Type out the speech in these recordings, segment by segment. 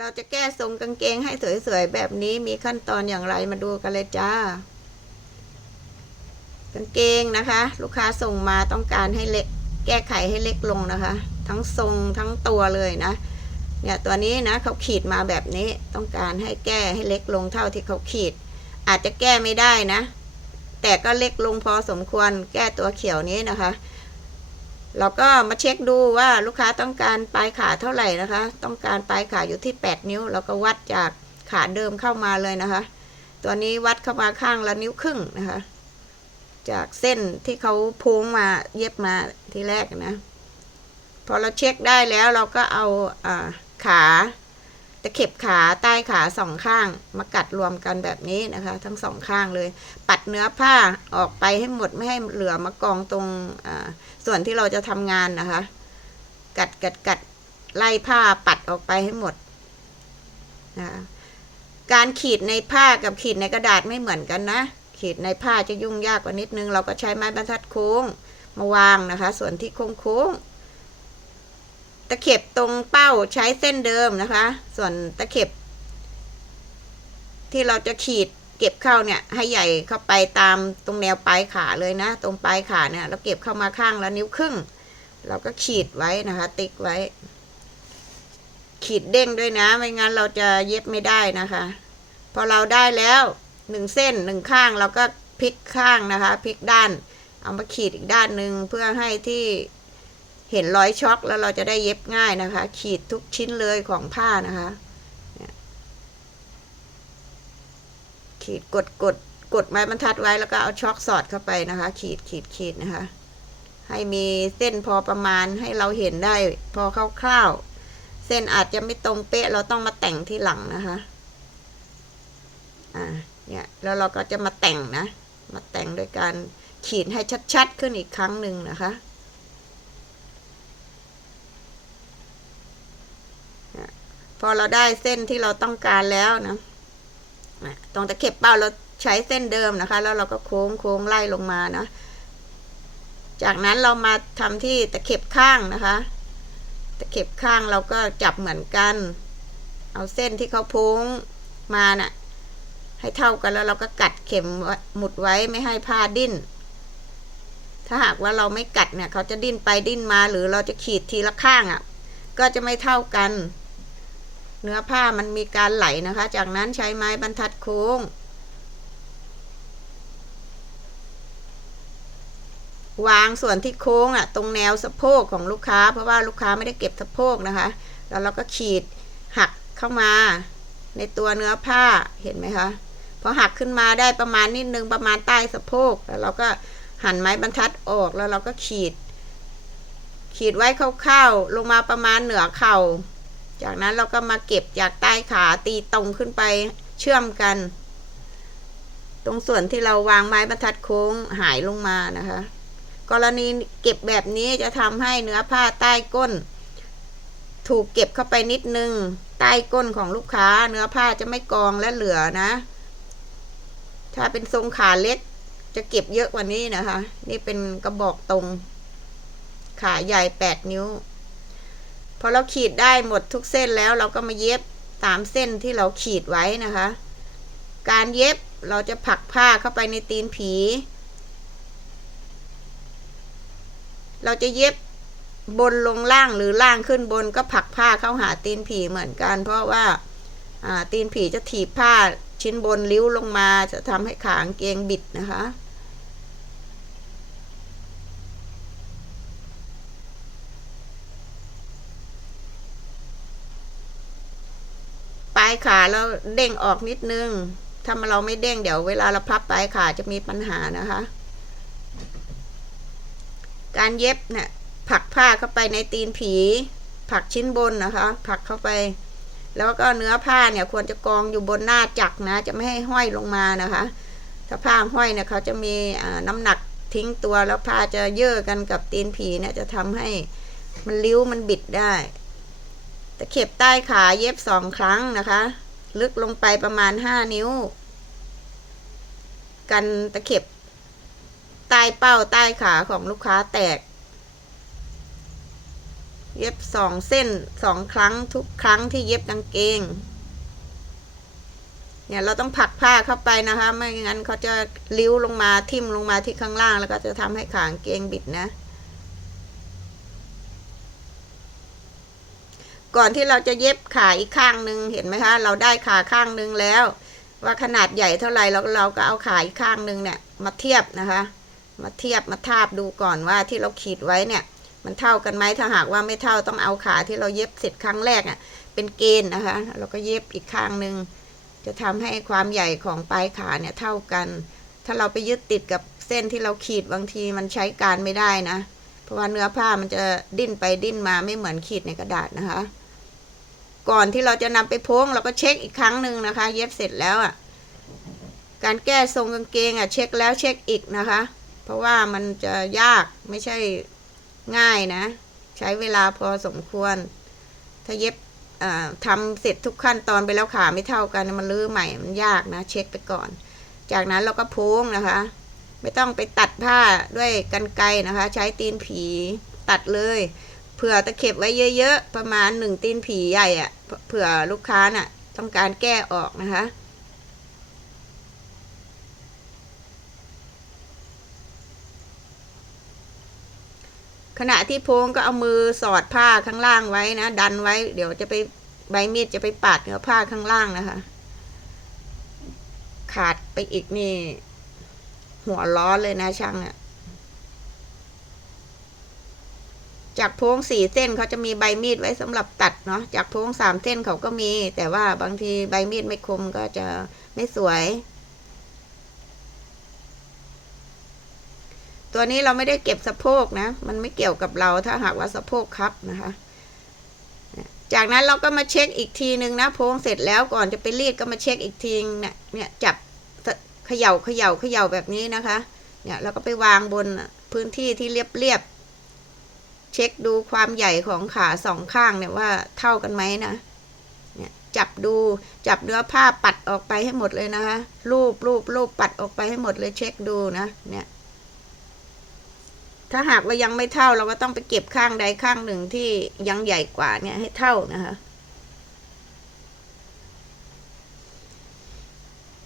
เราจะแก้ทรงกางเกงให้สวยๆแบบนี้มีขั้นตอนอย่างไรมาดูกันเลยจ้ากางเกงนะคะ ลูกค้าส่งมาต้องการให้เล็ก แก้ไขให้เล็กลงนะคะ ทั้งทรงทั้งตัวเลยนะเนี่ยตัวนี้นะเขาขีดมาแบบนี้ต้องการให้แก้ให้เล็กลงเท่าที่เขาขีด อาจจะแก้ไม่ได้นะ แต่ก็เล็กลงพอสมควรแก้ตัวเขียวนี้นะคะ เราก็มาเช็คดูว่าลูกค้าต้องการปลายขาเท่าไหร่นะคะ ต้องการปลายขาอยู่ที่ 8 นิ้ว เราก็วัดจากขาเดิมเข้ามาเลยนะคะ ตัวนี้วัดเข้ามาข้างละนิ้วครึ่งนะคะ จากเส้นที่เขาพุงมาเย็บมาทีแรกนะ พอเราเช็คได้แล้วเราก็เอาอาขา ตะเข็บขาใต้ขาสองข้าง มากัดรวมกันแบบนี้นะคะ ทั้งสองข้างเลย ปัดเนื้อผ้าออกไปให้หมดไม่ให้เหลือมากองตรงส่วนที่เราจะทำงานนะคะ กัดกัดกัดไล่ผ้าปัดออกไปให้หมดนะคะการขีดในผ้ากับขีดในกระดาษไม่เหมือนกันนะ ขีดในผ้าจะยุ่งยากกว่านิดนึง เราก็ใช้ไม้บรรทัดโค้งมาวางนะคะ ส่วนที่โค้งโค้ง ตะเข็บตรงเป้าใช้เส้นเดิมนะคะ ส่วนตะเข็บ ที่เราจะขีดเก็บเข้าเนี่ย ให้ใหญ่เข้าไปตามตรงแนวปลายขาเลยนะ ตรงปลายขาเนี่ย เราเก็บเข้ามาข้างละนิ้วครึ่ง เราก็ขีดไว้นะคะ ติ๊กไว้ ขีดเด้งด้วยนะ ไม่งั้นเราจะเย็บไม่ได้นะคะ พอเราได้แล้วหนึ่งเส้นหนึ่งข้างเราก็พลิกข้างนะคะพลิกด้าน เอามาขีดอีกด้านหนึ่งเพื่อให้ที่ เห็นรอยช็อคแล้วเราจะได้เย็บง่ายนะคะ ขีดทุกชิ้นเลยของผ้านะคะขีดกดกดกดไม้บรรทัดไว้แล้วก็เอาช็อคสอดเข้าไปนะคะ ขีดขีดขีดนะคะ ให้มีเส้นพอประมาณให้เราเห็นได้พอคร่าวๆเส้นอาจจะไม่ตรงเป๊ะเราต้องมาแต่งที่หลังนะคะอ่าเนี่ยแล้วเราก็จะมาแต่งนะ มาแต่งโดยการขีดให้ชัดๆขึ้นอีกครั้งหนึ่งนะคะเนี่ย พอเราได้เส้นที่เราต้องการแล้วนะตรงตะเข็บเป้าเราใช้เส้นเดิมนะคะ แล้วเราก็โค้งโค้งไล่ลงมานะจากนั้นเรามาทำที่ตะเข็บข้างนะคะ ตะเข็บข้างเราก็จับเหมือนกัน เอาเส้นที่เขาพุงมาน่ะ ให้เท่ากันแล้วเราก็กัดเข็มหมุดไว้ไม่ให้ผ้าดิ้น ถ้าหากว่าเราไม่กัดเนี่ย เขาจะดิ้นไปดิ้นมาหรือเราจะขีดทีละข้างอะ่ะ ก็จะไม่เท่ากัน เนื้อผ้ามันมีการไหลนะคะ จากนั้นใช้ไม้บรรทัดโค้ง วางส่วนที่โค้งอะตรงแนวสะโพกของลูกค้า เพราะว่าลูกค้าไม่ได้เก็บสะโพกนะคะ แล้วเราก็ขีดหักเข้ามาในตัวเนื้อผ้าเห็นไหมคะพอหักขึ้นมาได้ประมาณนิดนึงประมาณใต้สะโพกแล้วเราก็หั่นไม้บรรทัดออกแล้วเราก็ขีด ขีดไว้คร่าวๆลงมาประมาณเหนือเข่า จากนั้นเราก็มาเก็บจากใต้ขาตีตรงขึ้นไปเชื่อมกัน ตรงส่วนที่เราวางไม้บรรทัดโค้งหายลงมานะคะ กรณีเก็บแบบนี้จะทำให้เนื้อผ้าใต้ก้น ถูกเก็บเข้าไปนิดนึง ใต้ก้นของลูกค้า เนื้อผ้าจะไม่กองและเหลือนะ ถ้าเป็นทรงขาเล็กจะเก็บเยอะกว่านี้นะคะ นี่เป็นกระบอกตรง ขาใหญ่แปดนิ้ว อเราขีดได้หมดทุกเส้นแล้วเราก็มาเย็บตามเส้นที่เราขีดไว้นะคะ การเย็บเราจะผักผ้าเข้าไปในตีนผี เราจะเย็บบนลงล่างหรือล่างขึ้นบนก็ผักผ้าเข้าหาตีนผีเหมือนกัน เพราะว่าอ่าตีนผีจะถีบผ้าชิ้นบนริ้วลงมาจะทำให้ขางเกงบิดนะคะ ปลาย ขาเราเด้งออกนิดนึง ถ้าเราไม่เด้งเดี๋ยวเวลาเราพับปลายขาจะมีปัญหานะคะ การเย็บเนี่ยผักผ้าเข้าไปในตีนผี ผักชิ้นบนนะคะ ผักเข้าไป แล้วก็เนื้อผ้าเนี่ยควรจะกองอยู่บนหน้าจักรนะ จะไม่ให้ห้อยลงมานะคะ ถ้าผ้าห้อยเนี่ยเขาจะมีน้ำหนักทิ้งตัวแล้วผ้าจะเยื่อกันกับตีนผีเนี่ยจะทำให้มันริ้วมันบิดได้ ตะเข็บใต้ขาเย็บสองครั้งนะคะ ลึกลงไปประมาณห้านิ้ว กันตะเข็บ ใต้เป้าใต้ขาของลูกค้าแตก เย็บสองเส้นสองครั้งทุกครั้งที่เย็บกางเกง เนี่ยเราต้องผลักผ้าเข้าไปนะคะ ไม่งั้นเขาจะลิ้วลงมาทิ่มลงมาที่ข้างล่าง แล้วก็จะทำให้ขากางเกงบิดนะ ก่อนที่เราจะเย็บขาอีกข้างหนึ่งเห็นไหมคะ เราได้ขาข้างหนึ่งแล้ว ว่าขนาดใหญ่เท่าไหร่แล้วเราก็เอาขาอีกข้างหนึ่งเนี่ยมาเทียบนะคะ มาเทียบมาทาบดูก่อนว่าที่เราขีดไว้เนี่ย มันเท่ากันไหมถ้าหากว่าไม่เท่าต้องเอาขาที่เราเย็บเสร็จครั้งแรกอะเป็นเกณฑ์นะคะ เราก็เย็บอีกข้างหนึ่งจะทำให้ความใหญ่ของปลายขาเนี่ยเท่ากัน ถ้าเราไปยึดติดกับเส้นที่เราขีดบางทีมันใช้การไม่ได้นะ เพราะว่าเนื้อผ้ามันจะดิ้นไปดิ้นมาไม่เหมือนขีดในกระดาษนะคะ ก่อนที่เราจะนำไปโพ้งเราก็เช็คอีกครั้งหนึ่งนะคะ เย็บเสร็จแล้วอะ การแก้ทรงกางเกงอะ เช็คแล้วเช็คอีกนะคะ เพราะว่ามันจะยากไม่ใช่ง่ายนะ ใช้เวลาพอสมควร ถ้าเย็บทำเสร็จทุกขั้นตอนไปแล้วขาไม่เท่ากันมันลื้อใหม่มันยากนะ เช็คไปก่อน จากนั้นเราก็โพ้งนะคะ ไม่ต้องไปตัดผ้าด้วยกันไกรนะคะ ใช้ตีนผีตัดเลย ผื่อตะเข็บไว้เยอะๆ ประมาณหนึ่งตีนผีใหญ่อะเผื่อลูกค้าน่ะ ต้องการแก้ออกนะคะ ขณะที่โพงก็เอามือสอดผ้าข้างล่างไว้นะ ดันไว้ เดี๋ยวจะไปใบมีดจะไปปาดเนื้อผ้าข้างล่างนะคะ ขาดไปอีกนี่ หัวร้อนเลยนะช่างอะ จากโพงสี่เส้นเขาจะมีใบมีดไว้สำหรับตัดเนาะจากโพงสามเส้นเขาก็มี แต่ว่าบางทีใบมีดไม่คมก็จะไม่สวย ตัวนี้เราไม่ได้เก็บสะโพกนะ มันไม่เกี่ยวกับเราถ้าหากว่าสะโพกครับนะคะจากนั้นเราก็มาเช็คอีกทีนึงนะโพงเสร็จแล้วก่อนจะไปรีดก็มาเช็คอีกทีนี่ยเนี่ยจับเขย่าเขย่าเขย่าแบบนี้นะคะ เนี่ยเราก็ไปวางบนพื้นที่ที่เรียบเรียบ เช็คดูความใหญ่ของขาสองข้างเนี่ยว่าเท่ากันไหมนะเนี่ยจับดูจับเนื้อผ้าปัดออกไปให้หมดเลยนะคะ รูปรูปรูปปัดออกไปให้หมดเลยเช็คดูนะเนี่ยถ้าหากว่ายังไม่เท่าเราก็ต้องไปเก็บข้างใดข้างหนึ่งที่ยังใหญ่กว่าเนี่ยให้เท่านะคะ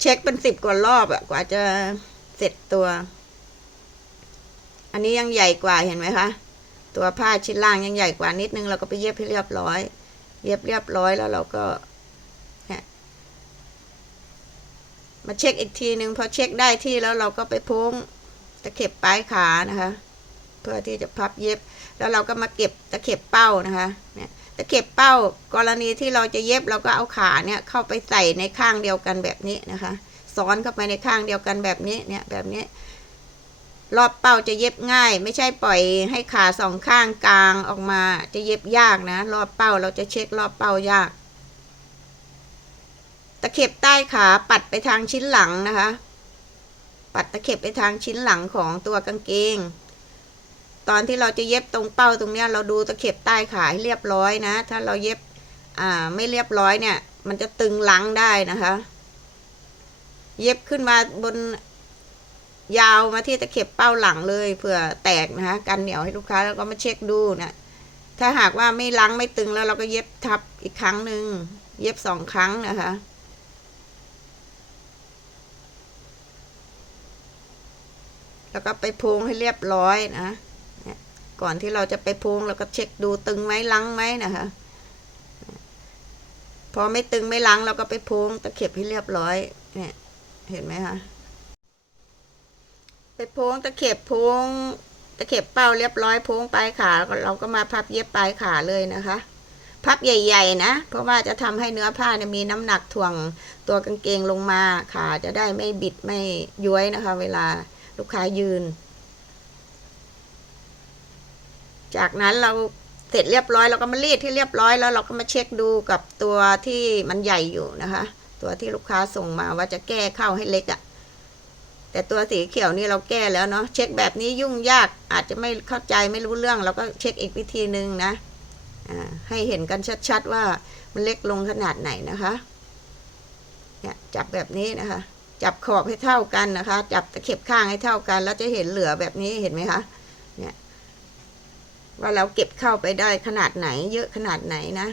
เช็คเป็นสิบกว่ารอบอะกว่าจะเสร็จตัว อันนี้ยังใหญ่กว่าเห็นไหมคะ ตัวผ้าชิ้นล่างยังใหญ่กว่านิดนึงเราก็ไปเย็บให้เรียบร้อย เย็บเรียบร้อยแล้วเราก็มาเช็คอีกทีหนึ่งพอเช็คได้ที่แล้วเราก็ไปพุ้งตะเข็บปลายขานะคะ เพื่อที่จะพับเย็บ แล้วเราก็มาเก็บตะเข็บเป้านะคะเนี่ยตะเข็บเป้า กรณีที่เราจะเย็บเราก็เอาขาเนี่ยเข้าไปใส่ในข้างเดียวกันแบบนี้นะคะ ซ้อนเข้าไปในข้างเดียวกันแบบนี้เนี่ยแบบนี้ รอบเป้าจะเย็บง่าย ไม่ใช่ปล่อยให้ขาสองข้างกลางออกมา จะเย็บยากนะ รอบเป้าเราจะเช็ครอบเป้ายาก ตะเข็บใต้ขาปัดไปทางชิ้นหลังนะคะ ปัดตะเข็บไปทางชิ้นหลังของตัวกางเกง ตอนที่เราจะเย็บตรงเป้าตรงเนี้ยเราดูตะเข็บใต้ขาให้เรียบร้อยนะ ถ้าเราเย็บอ่าไม่เรียบร้อยเนี่ย มันจะตึงหลังได้นะคะ เย็บขึ้นมาบน ยาวมาที่ตะเข็บเป้าหลังเลยเผื่อแตกนะคะกันเหนียวให้ลูกค้าแล้วก็มาเช็คดูนะถ้าหากว่าไม่ลังไม่ตึงแล้วเราก็เย็บทับอีกครั้งหนึ่งเย็บสองครั้งนะคะแล้วก็ไปพูงให้เรียบร้อยนะ ก่อนที่เราจะไปพูงเราก็เช็คดูตึงไหมลังไหมนะคะ พอไม่ตึงไม่ลังเราก็ไปพูงตะเข็บให้เรียบร้อย เนี่ย เห็นไหมคะ โพงตะเข็บโพงตะเข็บเป้าเรียบร้อยโพงปลายขาเราก็มาพับเย็บปลายขาเลยนะคะ พับใหญ่ ๆ นะ เพราะว่าจะทำให้เนื้อผ้าเนี่ยมีน้ำหนักถ่วงตัวกางเกงลงมาขาจะได้ไม่บิดไม่ย้วยนะคะ เวลาลูกค้ายืน จากนั้นเราเสร็จเรียบร้อยเราก็มารีดที่เรียบร้อยแล้วเราก็มาเช็คดูกับตัวที่มันใหญ่อยู่นะคะ ตัวที่ลูกค้าส่งมาว่าจะแก้เข้าให้เล็กอะ่ะ แต่ตัวสีเขียวนี่เราแก้แล้วเนาะเช็คแบบนี้ยุ่งยากอาจจะไม่เข้าใจไม่รู้เรื่อง เราก็เช็คอีกวิธีหนึ่งนะให้เห็นกันชัดๆว่ามันเล็กลงขนาดไหนนะคะเนี่ยจับแบบนี้นะคะ จับขอบให้เท่ากันนะคะ จับตะเข็บข้างให้เท่ากัน แล้วจะเห็นเหลือแบบนี้เห็นไหมคะเนี่ยว่าเราเก็บเข้าไปได้ขนาดไหน เยอะขนาดไหนนะ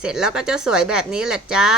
เสร็จแล้วก็จะสวยแบบนี้แหละจ้า